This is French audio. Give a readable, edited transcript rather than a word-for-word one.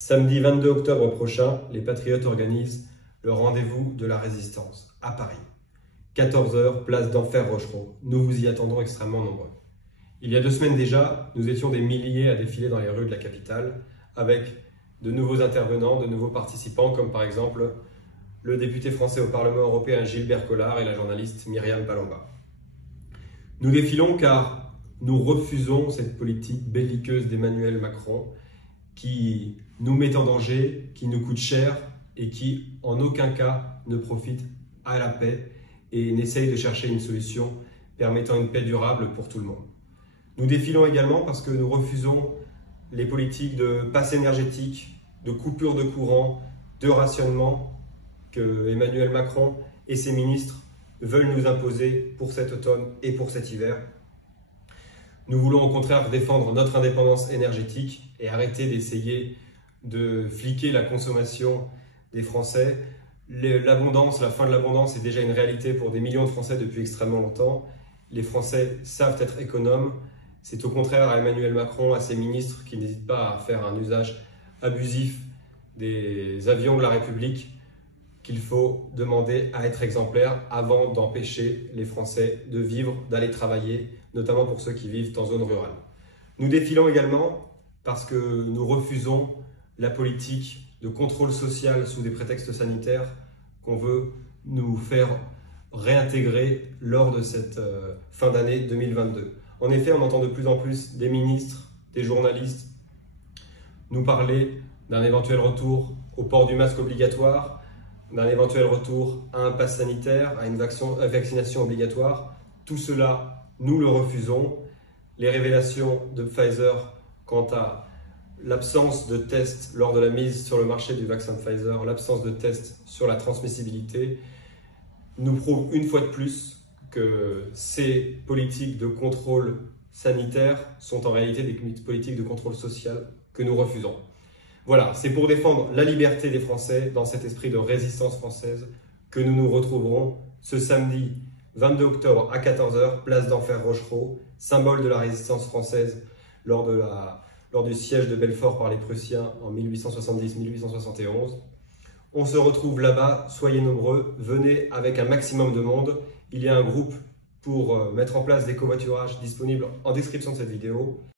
Samedi 22 octobre prochain, les Patriotes organisent le rendez-vous de la Résistance à Paris. 14 h, place d'Enfer Rochereau. Nous vous y attendons extrêmement nombreux. Il y a 2 semaines déjà, nous étions des milliers à défiler dans les rues de la capitale avec de nouveaux intervenants, de nouveaux participants comme par exemple le député français au Parlement européen Gilbert Collard et la journaliste Myriam Palomba. Nous défilons car nous refusons cette politique belliqueuse d'Emmanuel Macron qui nous met en danger, qui nous coûte cher et qui en aucun cas ne profite à la paix et n'essaye de chercher une solution permettant une paix durable pour tout le monde. Nous défilons également parce que nous refusons les politiques de passe énergétique, de coupure de courant, de rationnement que Emmanuel Macron et ses ministres veulent nous imposer pour cet automne et pour cet hiver. Nous voulons au contraire défendre notre indépendance énergétique et arrêter d'essayer de fliquer la consommation des Français. L'abondance, la fin de l'abondance est déjà une réalité pour des millions de Français depuis extrêmement longtemps. Les Français savent être économes. C'est au contraire à Emmanuel Macron, à ses ministres qui n'hésitent pas à faire un usage abusif des avions de la République qu'il faut demander à être exemplaires avant d'empêcher les Français de vivre, d'aller travailler, notamment pour ceux qui vivent en zone rurale. Nous défilons également parce que nous refusons la politique de contrôle social sous des prétextes sanitaires qu'on veut nous faire réintégrer lors de cette fin d'année 2022. En effet, on entend de plus en plus des ministres, des journalistes nous parler d'un éventuel retour au port du masque obligatoire, d'un éventuel retour à un pass sanitaire, à une vaccination obligatoire. Tout cela, nous le refusons. Les révélations de Pfizer quant à l'absence de tests lors de la mise sur le marché du vaccin Pfizer, l'absence de tests sur la transmissibilité, nous prouvent une fois de plus que ces politiques de contrôle sanitaire sont en réalité des politiques de contrôle social que nous refusons. Voilà, c'est pour défendre la liberté des Français dans cet esprit de résistance française que nous nous retrouverons ce samedi 22 octobre à 14 h, place d'Enfer Rochereau, symbole de la résistance française lors du siège de Belfort par les Prussiens en 1870-1871. On se retrouve là-bas, soyez nombreux, venez avec un maximum de monde. Il y a un groupe pour mettre en place des covoiturages disponibles en description de cette vidéo.